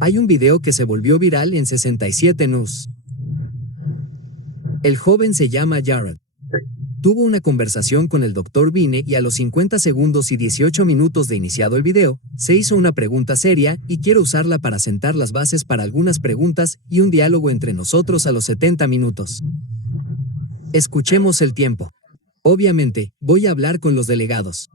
Hay un video que se volvió viral en 67 News. El joven se llama Jared. Tuvo una conversación con el Dr. Beane y a los 50 segundos y 18 minutos de iniciado el video, se hizo una pregunta seria y quiero usarla para sentar las bases para algunas preguntas y un diálogo entre nosotros a los 70 minutos. Escuchemos el tiempo. Obviamente, voy a hablar con los delegados.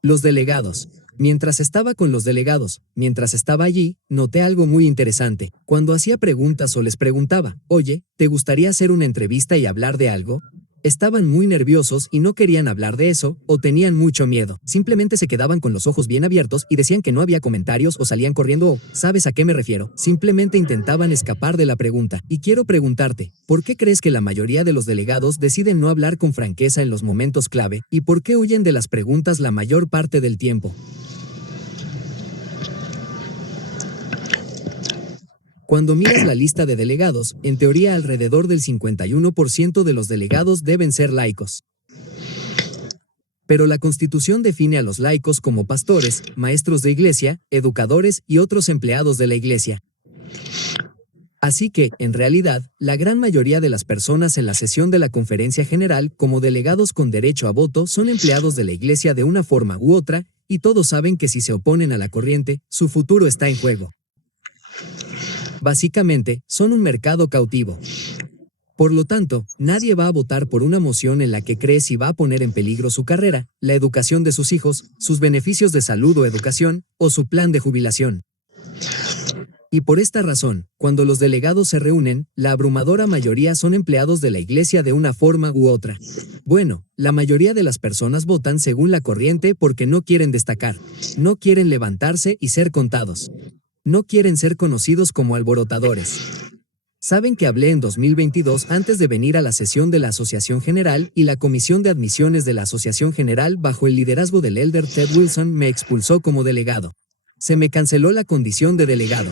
Los delegados. Mientras estaba con los delegados, mientras estaba allí, noté algo muy interesante. Cuando hacía preguntas o les preguntaba, oye, ¿te gustaría hacer una entrevista y hablar de algo? Estaban muy nerviosos y no querían hablar de eso, o tenían mucho miedo. Simplemente se quedaban con los ojos bien abiertos y decían que no había comentarios o salían corriendo o, ¿sabes a qué me refiero? Simplemente intentaban escapar de la pregunta. Y quiero preguntarte, ¿por qué crees que la mayoría de los delegados deciden no hablar con franqueza en los momentos clave? ¿Y por qué huyen de las preguntas la mayor parte del tiempo? Cuando miras la lista de delegados, en teoría alrededor del 51% de los delegados deben ser laicos. Pero la Constitución define a los laicos como pastores, maestros de iglesia, educadores y otros empleados de la iglesia. Así que, en realidad, la gran mayoría de las personas en la sesión de la Conferencia General como delegados con derecho a voto son empleados de la iglesia de una forma u otra, y todos saben que si se oponen a la corriente, su futuro está en juego. Básicamente, son un mercado cautivo. Por lo tanto, nadie va a votar por una moción en la que cree si va a poner en peligro su carrera, la educación de sus hijos, sus beneficios de salud o educación, o su plan de jubilación. Y por esta razón, cuando los delegados se reúnen, la abrumadora mayoría son empleados de la iglesia de una forma u otra. Bueno, la mayoría de las personas votan según la corriente porque no quieren destacar, no quieren levantarse y ser contados. No quieren ser conocidos como alborotadores. Saben que hablé en 2022 antes de venir a la sesión de la Asociación General y la Comisión de Admisiones de la Asociación General bajo el liderazgo del elder Ted Wilson me expulsó como delegado. Se me canceló la condición de delegado.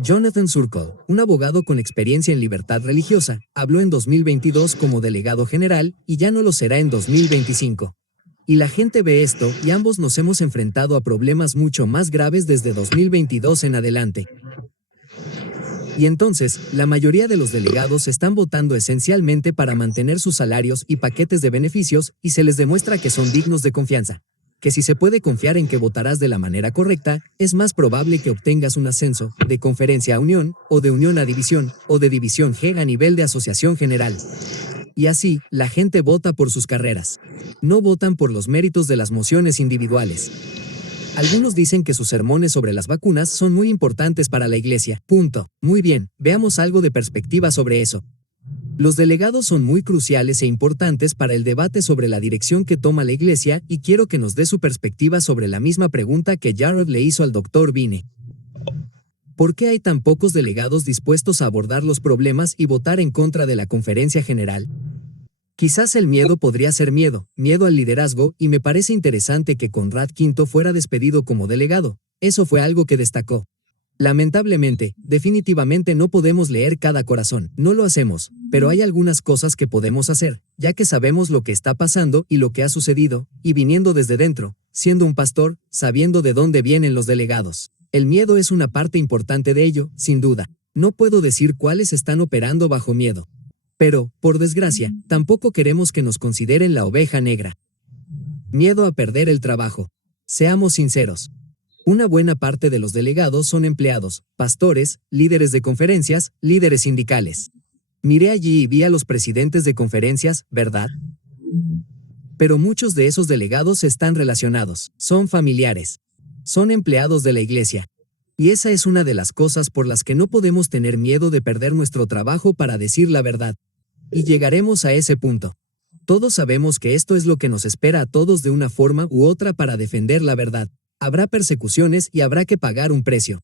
Jonathan Surkle, un abogado con experiencia en libertad religiosa, habló en 2022 como delegado general y ya no lo será en 2025. Y la gente ve esto y ambos nos hemos enfrentado a problemas mucho más graves desde 2022 en adelante. Y entonces, la mayoría de los delegados están votando esencialmente para mantener sus salarios y paquetes de beneficios y se les demuestra que son dignos de confianza. Que si se puede confiar en que votarás de la manera correcta, es más probable que obtengas un ascenso, de conferencia a unión, o de unión a división, o de división G a nivel de asociación general. Y así, la gente vota por sus carreras. No votan por los méritos de las mociones individuales. Algunos dicen que sus sermones sobre las vacunas son muy importantes para la iglesia. Punto. Muy bien, veamos algo de perspectiva sobre eso. Los delegados son muy cruciales e importantes para el debate sobre la dirección que toma la iglesia y quiero que nos dé su perspectiva sobre la misma pregunta que Jared le hizo al Dr. Beane. ¿Por qué hay tan pocos delegados dispuestos a abordar los problemas y votar en contra de la Conferencia General? Quizás el miedo podría ser miedo al liderazgo, y me parece interesante que Conrad V fuera despedido como delegado. Eso fue algo que destacó. Lamentablemente, definitivamente no podemos leer cada corazón, no lo hacemos, pero hay algunas cosas que podemos hacer, ya que sabemos lo que está pasando y lo que ha sucedido, y viniendo desde dentro, siendo un pastor, sabiendo de dónde vienen los delegados. El miedo es una parte importante de ello, sin duda. No puedo decir cuáles están operando bajo miedo. Pero, por desgracia, tampoco queremos que nos consideren la oveja negra. Miedo a perder el trabajo. Seamos sinceros. Una buena parte de los delegados son empleados, pastores, líderes de conferencias, líderes sindicales. Miré allí y vi a los presidentes de conferencias, ¿verdad? Pero muchos de esos delegados están relacionados, son familiares, son empleados de la iglesia. Y esa es una de las cosas por las que no podemos tener miedo de perder nuestro trabajo para decir la verdad. Y llegaremos a ese punto. Todos sabemos que esto es lo que nos espera a todos de una forma u otra para defender la verdad. Habrá persecuciones y habrá que pagar un precio.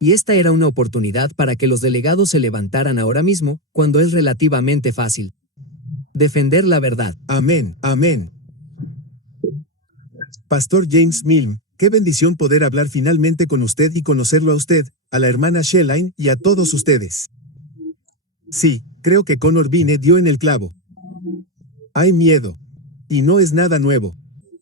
Y esta era una oportunidad para que los delegados se levantaran ahora mismo, cuando es relativamente fácil. Defender la verdad. Amén, amén. Pastor James Milne, qué bendición poder hablar finalmente con usted y conocerlo a usted, a la hermana Shelline y a todos ustedes. Sí, creo que Conor Beane dio en el clavo. Hay miedo. Y no es nada nuevo.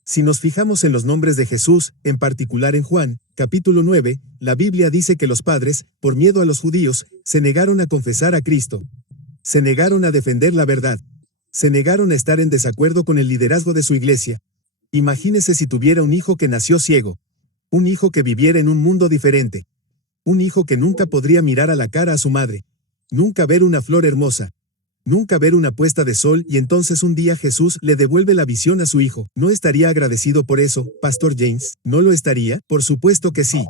Si nos fijamos en los nombres de Jesús, en particular en Juan, capítulo 9, la Biblia dice que los padres, por miedo a los judíos, se negaron a confesar a Cristo. Se negaron a defender la verdad. Se negaron a estar en desacuerdo con el liderazgo de su iglesia. Imagínese si tuviera un hijo que nació ciego. Un hijo que viviera en un mundo diferente. Un hijo que nunca podría mirar a la cara a su madre. Nunca ver una flor hermosa. Nunca ver una puesta de sol y entonces un día Jesús le devuelve la visión a su hijo. ¿No estaría agradecido por eso, Pastor James? ¿No lo estaría? Por supuesto que sí.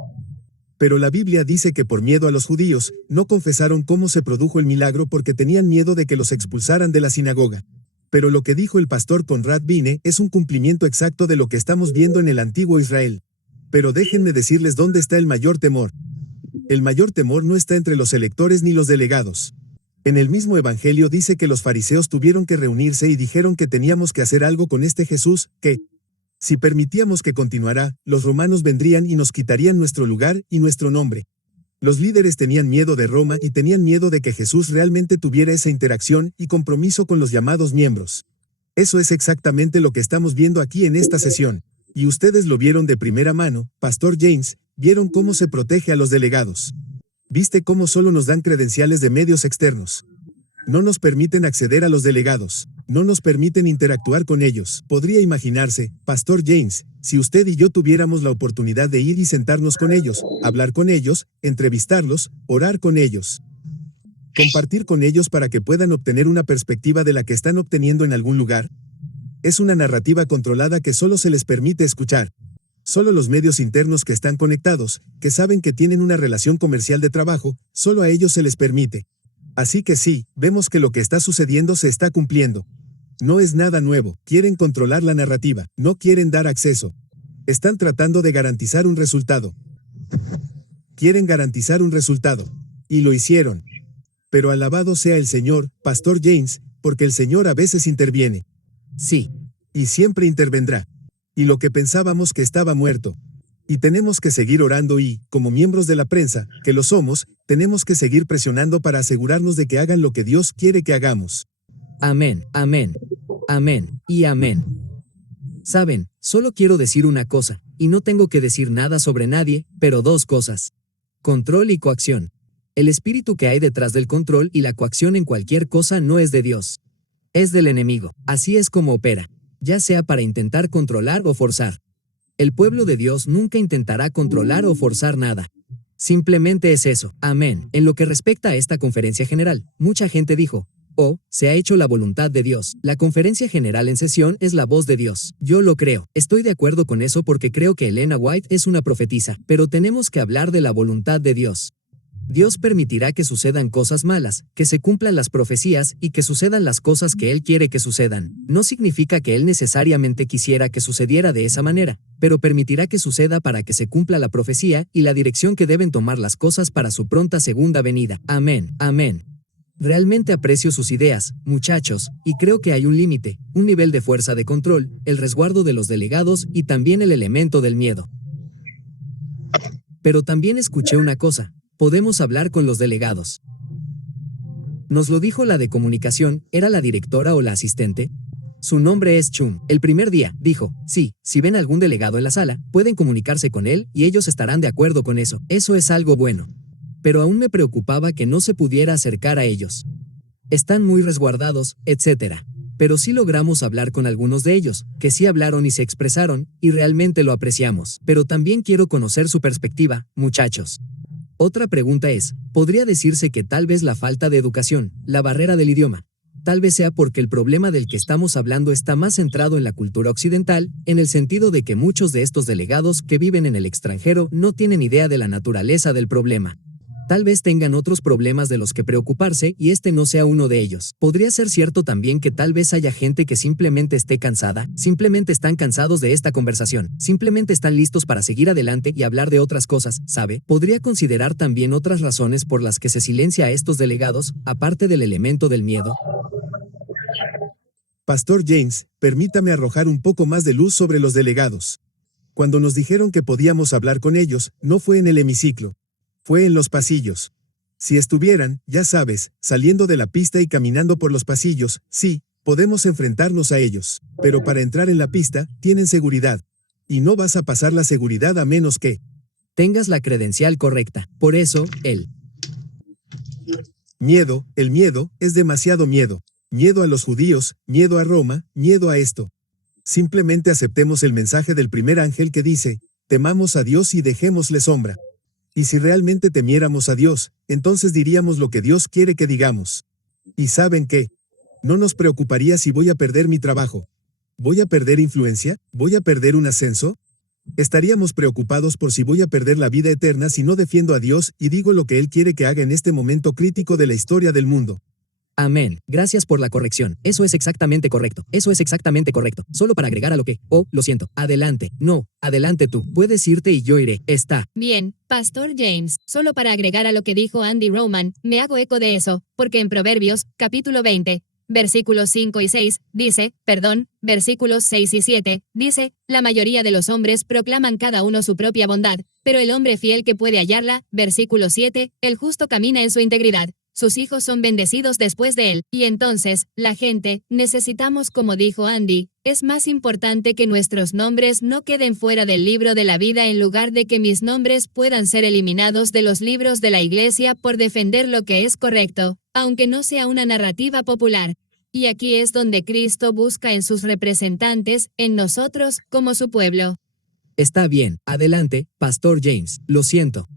Pero la Biblia dice que por miedo a los judíos, no confesaron cómo se produjo el milagro porque tenían miedo de que los expulsaran de la sinagoga. Pero lo que dijo el pastor Conrad Vine es un cumplimiento exacto de lo que estamos viendo en el antiguo Israel. Pero déjenme decirles dónde está el mayor temor. El mayor temor no está entre los electores ni los delegados. En el mismo evangelio dice que los fariseos tuvieron que reunirse y dijeron que teníamos que hacer algo con este Jesús, que, si permitíamos que continuara, los romanos vendrían y nos quitarían nuestro lugar y nuestro nombre. Los líderes tenían miedo de Roma y tenían miedo de que Jesús realmente tuviera esa interacción y compromiso con los llamados miembros. Eso es exactamente lo que estamos viendo aquí en esta sesión. Y ustedes lo vieron de primera mano, Pastor James, vieron cómo se protege a los delegados. ¿Viste cómo solo nos dan credenciales de medios externos? No nos permiten acceder a los delegados. No nos permiten interactuar con ellos. Podría imaginarse, Pastor James, si usted y yo tuviéramos la oportunidad de ir y sentarnos con ellos, hablar con ellos, entrevistarlos, orar con ellos. Compartir con ellos para que puedan obtener una perspectiva de la que están obteniendo en algún lugar. Es una narrativa controlada que solo se les permite escuchar. Solo los medios internos que están conectados, que saben que tienen una relación comercial de trabajo, solo a ellos se les permite. Así que sí, vemos que lo que está sucediendo se está cumpliendo. No es nada nuevo, quieren controlar la narrativa, no quieren dar acceso. Están tratando de garantizar un resultado. Quieren garantizar un resultado. Y lo hicieron. Pero alabado sea el Señor, Pastor James, porque el Señor a veces interviene. Sí. Y siempre intervendrá. Y lo que pensábamos que estaba muerto. Y tenemos que seguir orando y, como miembros de la prensa, que lo somos, tenemos que seguir presionando para asegurarnos de que hagan lo que Dios quiere que hagamos. Amén, amén, amén y amén. Saben, solo quiero decir una cosa, y no tengo que decir nada sobre nadie, pero dos cosas. Control y coacción. El espíritu que hay detrás del control y la coacción en cualquier cosa no es de Dios. Es del enemigo. Así es como opera. Ya sea para intentar controlar o forzar. El pueblo de Dios nunca intentará controlar o forzar nada. Simplemente es eso. Amén. En lo que respecta a esta conferencia general, mucha gente dijo, oh, se ha hecho la voluntad de Dios. La conferencia general en sesión es la voz de Dios. Yo lo creo. Estoy de acuerdo con eso porque creo que Elena White es una profetisa, pero tenemos que hablar de la voluntad de Dios. Dios permitirá que sucedan cosas malas, que se cumplan las profecías y que sucedan las cosas que Él quiere que sucedan. No significa que Él necesariamente quisiera que sucediera de esa manera, pero permitirá que suceda para que se cumpla la profecía y la dirección que deben tomar las cosas para su pronta segunda venida. Amén, amén. Realmente aprecio sus ideas, muchachos, y creo que hay un límite, un nivel de fuerza de control, el resguardo de los delegados y también el elemento del miedo. Pero también escuché una cosa. Podemos hablar con los delegados. Nos lo dijo la de comunicación, ¿era la directora o la asistente? Su nombre es Chum. El primer día, dijo, sí, si ven algún delegado en la sala, pueden comunicarse con él y ellos estarán de acuerdo con eso. Eso es algo bueno. Pero aún me preocupaba que no se pudiera acercar a ellos. Están muy resguardados, etc. Pero sí logramos hablar con algunos de ellos, que sí hablaron y se expresaron, y realmente lo apreciamos. Pero también quiero conocer su perspectiva, muchachos. Otra pregunta es, ¿podría decirse que tal vez la falta de educación, la barrera del idioma, tal vez sea porque el problema del que estamos hablando está más centrado en la cultura occidental, en el sentido de que muchos de estos delegados que viven en el extranjero no tienen idea de la naturaleza del problema? Tal vez tengan otros problemas de los que preocuparse y este no sea uno de ellos. Podría ser cierto también que tal vez haya gente que simplemente esté cansada, simplemente están cansados de esta conversación, simplemente están listos para seguir adelante y hablar de otras cosas, ¿sabe? Podría considerar también otras razones por las que se silencia a estos delegados, aparte del elemento del miedo. Pastor James, permítame arrojar un poco más de luz sobre los delegados. Cuando nos dijeron que podíamos hablar con ellos, no fue en el hemiciclo. Fue en los pasillos. Si estuvieran, ya sabes, saliendo de la pista y caminando por los pasillos, sí, podemos enfrentarnos a ellos. Pero para entrar en la pista, tienen seguridad. Y no vas a pasar la seguridad a menos que tengas la credencial correcta. Por eso, el miedo, es demasiado miedo. Miedo a los judíos, miedo a Roma, miedo a esto. Simplemente aceptemos el mensaje del primer ángel que dice, temamos a Dios y dejémosle sombra. Y si realmente temiéramos a Dios, entonces diríamos lo que Dios quiere que digamos. ¿Y saben qué? No nos preocuparía si voy a perder mi trabajo. ¿Voy a perder influencia? ¿Voy a perder un ascenso? Estaríamos preocupados por si voy a perder la vida eterna si no defiendo a Dios y digo lo que Él quiere que haga en este momento crítico de la historia del mundo. Amén. Gracias por la corrección. Eso es exactamente correcto. Eso es exactamente correcto. Solo para agregar a lo que, lo siento. Adelante. No, adelante tú. Puedes irte y yo iré. Está. Bien, Pastor James. Solo para agregar a lo que dijo Andy Roman, me hago eco de eso, porque en Proverbios, capítulo 20, versículos 5 y 6, versículos 6 y 7, dice, la mayoría de los hombres proclaman cada uno su propia bondad, pero el hombre fiel que puede hallarla, versículo 7, el justo camina en su integridad. Sus hijos son bendecidos después de él. Y entonces, la gente, necesitamos, como dijo Andy, es más importante que nuestros nombres no queden fuera del libro de la vida en lugar de que mis nombres puedan ser eliminados de los libros de la iglesia por defender lo que es correcto, aunque no sea una narrativa popular. Y aquí es donde Cristo busca en sus representantes, en nosotros, como su pueblo. Está bien. Adelante, Pastor James. Lo siento.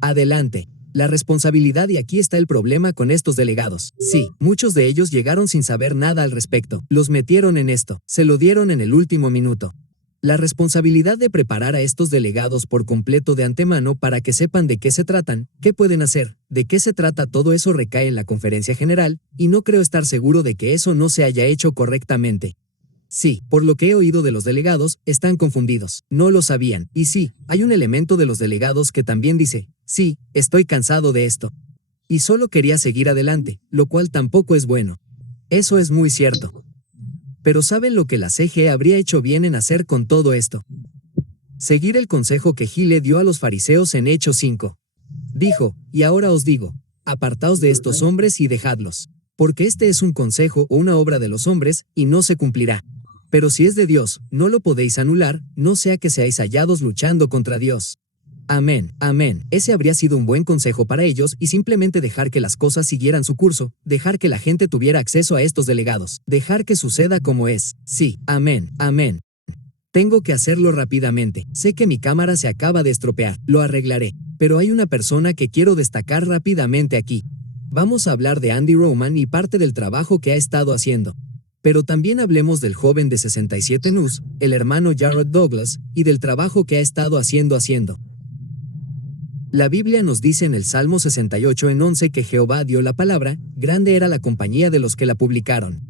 Adelante. La responsabilidad y aquí está el problema con estos delegados. Sí, muchos de ellos llegaron sin saber nada al respecto. Los metieron en esto. Se lo dieron en el último minuto. La responsabilidad de preparar a estos delegados por completo de antemano para que sepan de qué se tratan, qué pueden hacer, de qué se trata, todo eso recae en la conferencia general, y no creo estar seguro de que eso no se haya hecho correctamente. Sí, por lo que he oído de los delegados, están confundidos, no lo sabían, y sí, hay un elemento de los delegados que también dice, sí, estoy cansado de esto. Y solo quería seguir adelante, lo cual tampoco es bueno. Eso es muy cierto. Pero ¿saben lo que la CG habría hecho bien en hacer con todo esto? Seguir el consejo que Gile dio a los fariseos en Hechos 5. Dijo, y ahora os digo, apartaos de estos hombres y dejadlos, porque este es un consejo o una obra de los hombres, y no se cumplirá. Pero si es de Dios, no lo podéis anular, no sea que seáis hallados luchando contra Dios. Amén, amén. Ese habría sido un buen consejo para ellos y simplemente dejar que las cosas siguieran su curso, dejar que la gente tuviera acceso a estos delegados, dejar que suceda como es. Sí, amén, amén. Tengo que hacerlo rápidamente. Sé que mi cámara se acaba de estropear, lo arreglaré. Pero hay una persona que quiero destacar rápidamente aquí. Vamos a hablar de Andy Roman y parte del trabajo que ha estado haciendo. Pero también hablemos del joven de 67 News, el hermano Jared Douglas, y del trabajo que ha estado haciendo. La Biblia nos dice en el Salmo 68 en 11 que Jehová dio la palabra, grande era la compañía de los que la publicaron.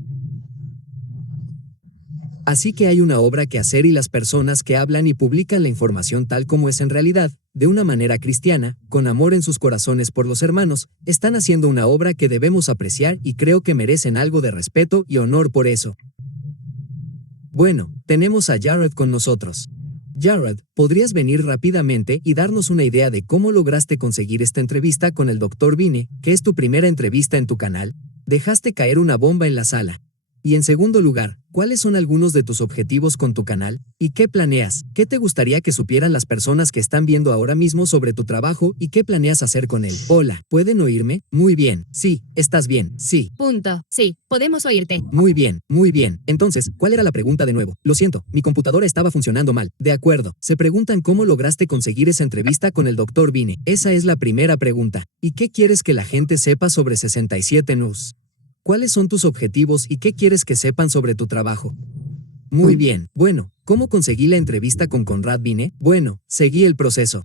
Así que hay una obra que hacer y las personas que hablan y publican la información tal como es en realidad, de una manera cristiana, con amor en sus corazones por los hermanos, están haciendo una obra que debemos apreciar y creo que merecen algo de respeto y honor por eso. Bueno, tenemos a Jared con nosotros. Jared, ¿podrías venir rápidamente y darnos una idea de cómo lograste conseguir esta entrevista con el Dr. Vine, que es tu primera entrevista en tu canal? Dejaste caer una bomba en la sala. Y en segundo lugar, ¿cuáles son algunos de tus objetivos con tu canal? ¿Y qué planeas? ¿Qué te gustaría que supieran las personas que están viendo ahora mismo sobre tu trabajo y qué planeas hacer con él? Hola, ¿pueden oírme? Muy bien. Sí, estás bien. Sí. Punto. Sí, podemos oírte. Muy bien, muy bien. Entonces, ¿cuál era la pregunta de nuevo? Lo siento, mi computadora estaba funcionando mal. De acuerdo. Se preguntan cómo lograste conseguir esa entrevista con el Dr. Vine. Esa es la primera pregunta. ¿Y qué quieres que la gente sepa sobre 67 News? ¿Cuáles son tus objetivos y qué quieres que sepan sobre tu trabajo? Muy bien. Bueno, ¿cómo conseguí la entrevista con Conrad Vine? Bueno, seguí el proceso.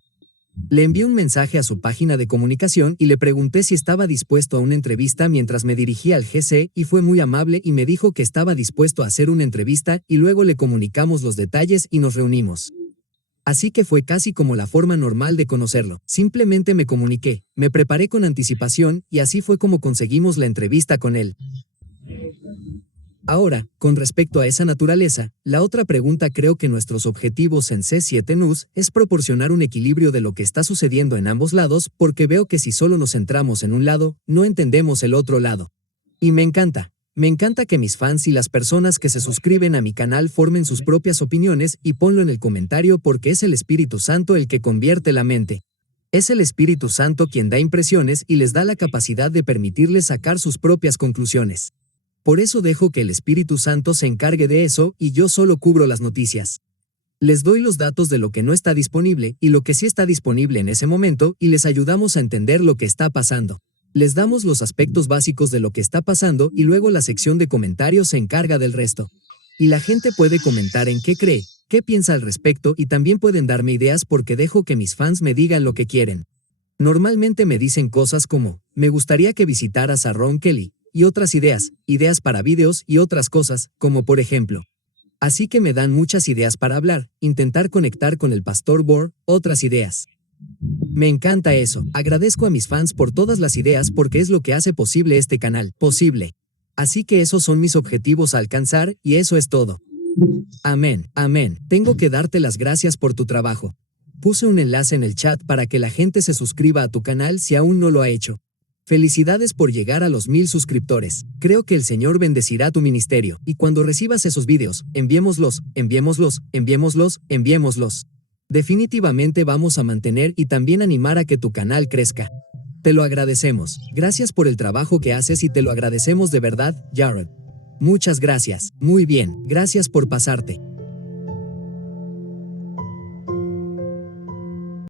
Le envié un mensaje a su página de comunicación y le pregunté si estaba dispuesto a una entrevista mientras me dirigía al GC y fue muy amable y me dijo que estaba dispuesto a hacer una entrevista y luego le comunicamos los detalles y nos reunimos. Así que fue casi como la forma normal de conocerlo. Simplemente me comuniqué, me preparé con anticipación y así fue como conseguimos la entrevista con él. Ahora, con respecto a esa naturaleza, la otra pregunta creo que nuestros objetivos en C7 News es proporcionar un equilibrio de lo que está sucediendo en ambos lados porque veo que si solo nos centramos en un lado, no entendemos el otro lado. Y me encanta. Me encanta que mis fans y las personas que se suscriben a mi canal formen sus propias opiniones y ponlo en el comentario porque es el Espíritu Santo el que convierte la mente. Es el Espíritu Santo quien da impresiones y les da la capacidad de permitirles sacar sus propias conclusiones. Por eso dejo que el Espíritu Santo se encargue de eso y yo solo cubro las noticias. Les doy los datos de lo que no está disponible y lo que sí está disponible en ese momento y les ayudamos a entender lo que está pasando. Les damos los aspectos básicos de lo que está pasando y luego la sección de comentarios se encarga del resto. Y la gente puede comentar en qué cree, qué piensa al respecto y también pueden darme ideas porque dejo que mis fans me digan lo que quieren. Normalmente me dicen cosas como, me gustaría que visitaras a Ron Kelly, y otras ideas para videos y otras cosas, como por ejemplo. Así que me dan muchas ideas para hablar, intentar conectar con el Pastor Bohr, otras ideas. Me encanta eso, agradezco a mis fans por todas las ideas porque es lo que hace posible este canal, posible. Así que esos son mis objetivos a alcanzar y eso es todo. Amén, amén, tengo que darte las gracias por tu trabajo. Puse un enlace en el chat para que la gente se suscriba a tu canal si aún no lo ha hecho. Felicidades por llegar a los 1000 suscriptores. Creo que el Señor bendecirá tu ministerio. Y cuando recibas esos videos, enviémoslos. Definitivamente vamos a mantener y también animar a que tu canal crezca. Te lo agradecemos. Gracias por el trabajo que haces y te lo agradecemos de verdad, Jared. Muchas gracias. Muy bien. Gracias por pasarte.